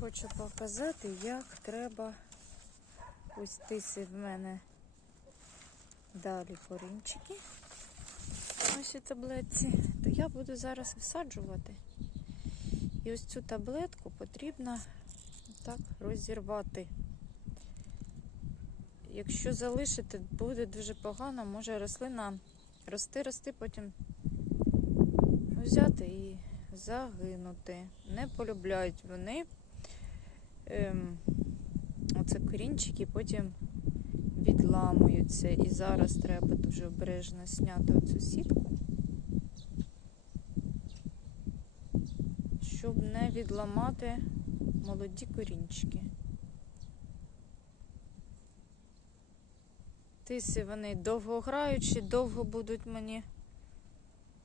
Хочу показати, як треба ось тиси в мене далі корінчики. Ось у таблетці. То я буду зараз висаджувати. І ось цю таблетку потрібно так розірвати. Якщо залишити, буде дуже погано, може рослина рости, рости, потім взяти і загинути. Не полюбляють вони ем, оце корінчики, потім відламуються. І зараз треба дуже обережно зняти оцю сітку, щоб не відламати молоді корінчики. Тиси вони довгограючі, довго будуть мені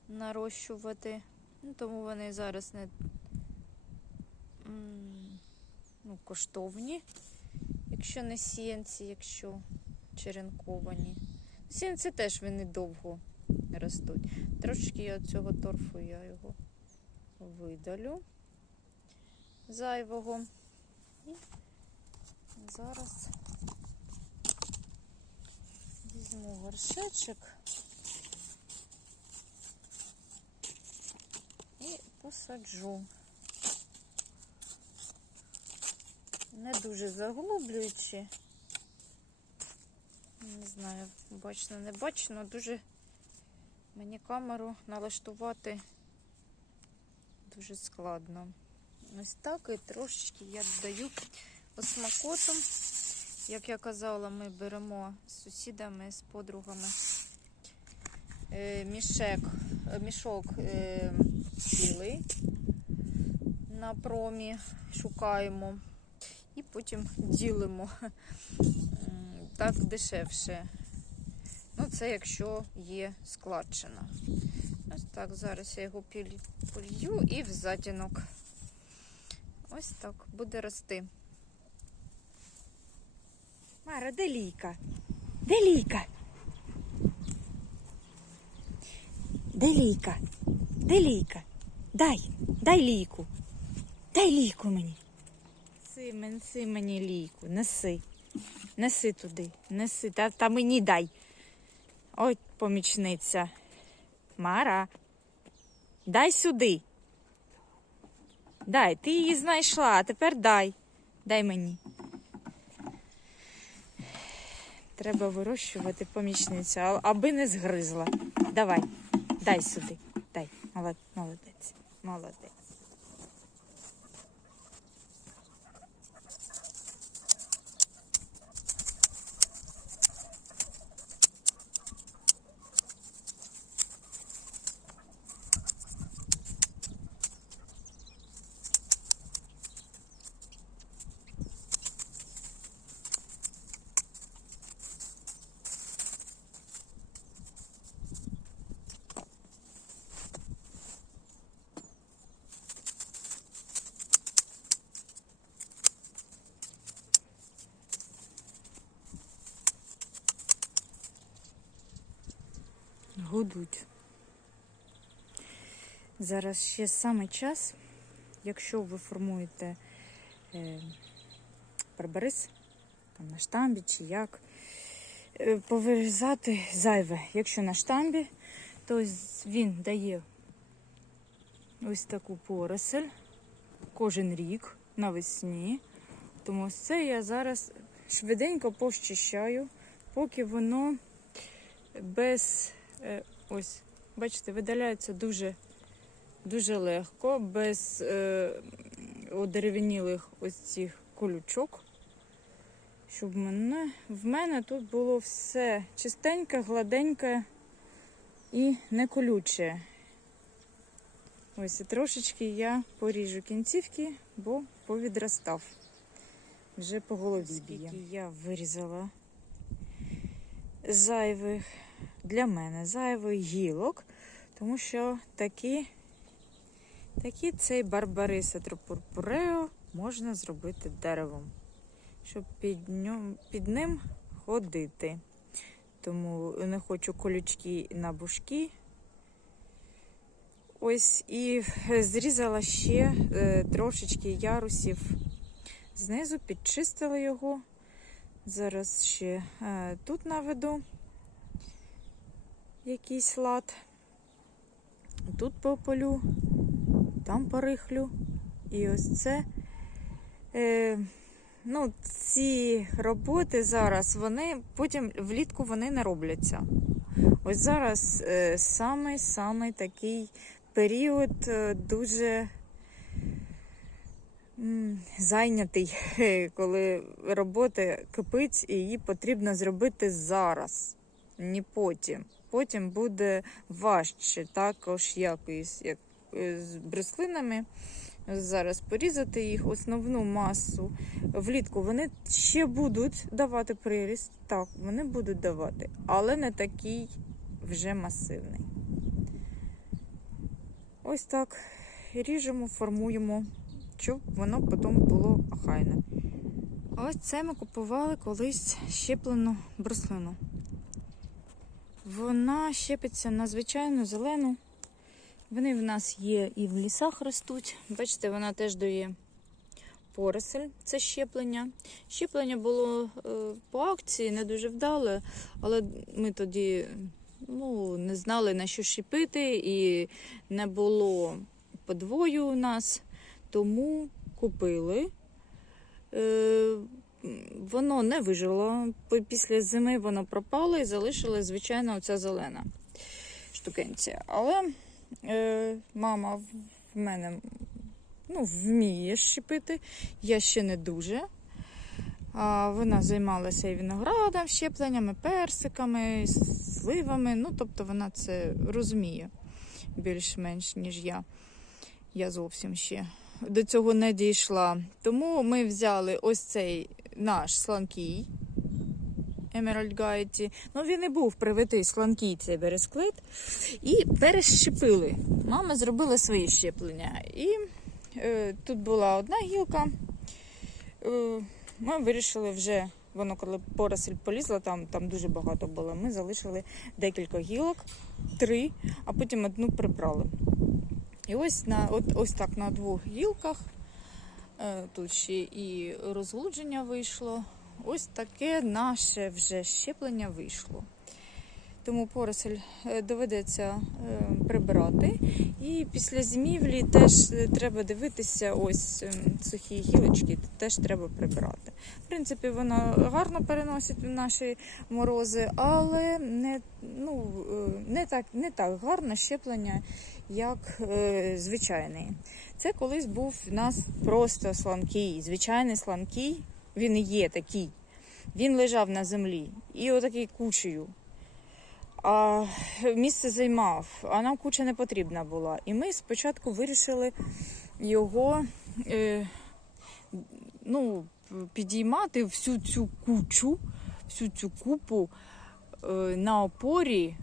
нарощувати. Ну, тому вони зараз не ну, коштовні, якщо не сіянці, якщо черенковані. Сіянці теж вони довго ростуть. Трошки я цього торфу я його видалю зайвого. І зараз візьму горшечок. і посаджу. Не дуже заглублюючи. Не знаю, бачно, не бачно, дуже мені камеру налаштувати дуже складно. Ось так і трошечки я додаю осмакотом. Як я казала, ми беремо з сусідами, з подругами е, мішек, е, мішок е, цілий на промі, шукаємо потім ділимо. Так дешевше. Ну, це якщо є складчина. Ось так, зараз я його полью і в затінок. Ось так буде рости. Мара, де лійка? Де лійка? Де лійка? Де лійка? Дай, дай лійку. Дай лійку мені. Неси, неси мені лійку, неси. Неси туди, неси, та, та мені дай. Ой, помічниця. Мара, дай сюди. Дай, ти її знайшла, а тепер дай. Дай мені. Треба вирощувати помічницю, аби не згризла. Давай, дай сюди. Дай. Молодець. Молодець. Гудуть. Зараз ще саме час, якщо ви формуєте е, барбарис там на штамбі чи як, е, повирізати зайве. Якщо на штамбі, то він дає ось таку поросель кожен рік навесні. Тому це я зараз швиденько пощищаю, поки воно без ось, бачите, видаляється дуже, дуже легко, без е, одерев'янілих ось цих колючок. Щоб мене, в мене тут було все чистеньке, гладеньке і не колюче. Ось і трошечки я поріжу кінцівки, бо повідростав. Вже по голові б'є. Я вирізала зайвих для мене зайвих гілок, тому що такі, такі цей барбарис атропурпурео можна зробити деревом, щоб під, ньом, під ним ходити. Тому не хочу колючки на бушки. Ось і зрізала ще е, трошечки ярусів знизу, підчистила його. Зараз ще е, тут наведу якийсь лад. Тут пополю, там порихлю. І ось це. Е, ну, ці роботи зараз, вони потім влітку вони не робляться. Ось зараз е, самий самий такий період е, дуже м, зайнятий, коли робота кипить і її потрібно зробити зараз, не потім. Потім буде важче, також якось, як е, з бруслинами. Зараз порізати їх основну масу. Влітку вони ще будуть давати приріст. Так, вони будуть давати, але не такий вже масивний. Ось так ріжемо, формуємо, щоб воно потім було охайне. Ось це ми купували колись щеплену бруслину. Вона щепиться на звичайну зелену. Вони в нас є і в лісах ростуть. Бачите, вона теж дає поросель, це щеплення. Щеплення було е, по акції, не дуже вдале, але ми тоді ну, не знали на що щепити, і не було подвою у нас, тому купили. Воно не вижило. Після зими воно пропало і залишилась звичайно оця зелена штукенція. Але е, мама в мене ну, вміє щепити, я ще не дуже. А, вона займалася і виноградом, щепленнями, персиками, сливами. Ну, тобто вона це розуміє більш-менш, ніж я. Я зовсім ще до цього не дійшла. Тому ми взяли ось цей наш сланкій. Emerald Гайті. Ну, він і був привитий сланкій цей бересклет. І перещепили. Мама зробила свої щеплення. І е, тут була одна гілка. Е, ми вирішили вже, воно коли поросль полізла, там, там дуже багато було. Ми залишили декілька гілок, три, а потім одну прибрали. І ось на от, ось так на двох гілках. Е, тут ще і розлудження вийшло. Ось таке наше вже щеплення вийшло. Тому поросль е, доведеться е, прибирати. І після зимівлі теж е, треба дивитися, ось ем, сухі гілочки теж треба прибирати. В принципі, вона гарно переносить наші морози, але не, ну, не, так, не так гарно щеплення, як звичайний. Це колись був в нас просто сланкий, звичайний сланкий, він є такий. Він лежав на землі і отакий кучею. А місце займав, а нам куча не потрібна була. І ми спочатку вирішили його е, ну, підіймати всю цю кучу, всю цю купу е, на опорі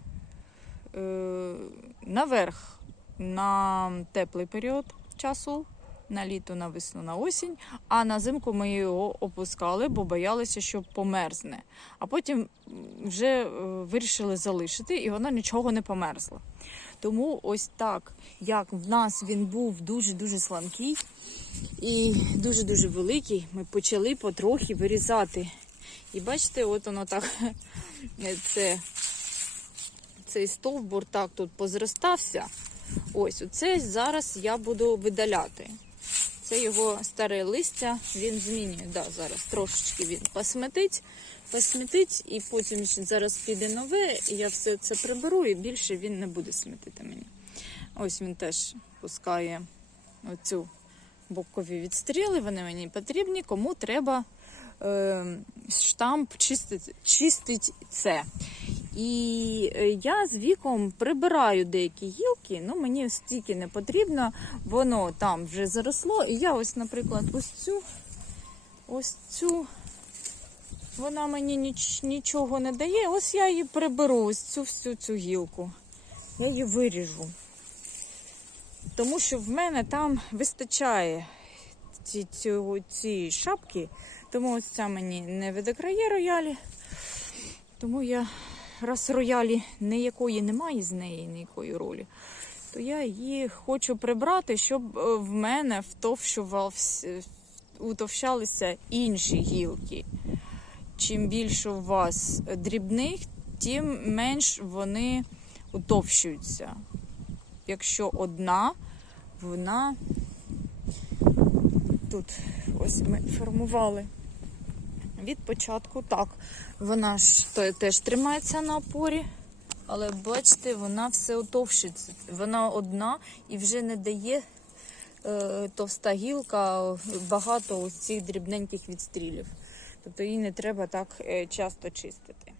е, наверх на теплий період часу, на літо, на весну, на осінь. А на зимку ми його опускали, бо боялися, що померзне. А потім вже е, вирішили залишити, і воно нічого не померзло. Тому ось так, як в нас він був дуже-дуже сланкий і дуже-дуже великий, ми почали потрохи вирізати. І бачите, от воно так, це, цей стовбур так тут позростався. Ось, оце зараз я буду видаляти. Це його старе листя, він змінює. Да, зараз трошечки він посметить, посметить, і потім зараз піде нове, і я все це приберу, і більше він не буде сметити мені. Ось він теж пускає оцю бокові відстріли, вони мені потрібні. Кому треба е, штамп чистить, чистить це. І е, я з віком прибираю деякі гілки, ну мені стільки не потрібно, воно там вже заросло. І я ось, наприклад, ось цю, ось цю, вона мені ніч, нічого не дає. Ось я її приберу, ось цю всю цю гілку. Я її виріжу. Тому що в мене там вистачає ці, ці, ці шапки, тому ось ця мені не видокрає роялі. Тому я раз роялі ніякої немає з неї, ніякої ролі, то я її хочу прибрати, щоб е, в мене утовщалися інші гілки. Чим більше у вас дрібних, тим менш вони утовщуються. Якщо одна, вона тут ось ми формували від початку. Так, вона ж теж тримається на опорі, але бачите, вона все утовщується. Вона одна і вже не дає е, товста гілка багато ось цих дрібненьких відстрілів. Тобто її не треба так е, часто чистити.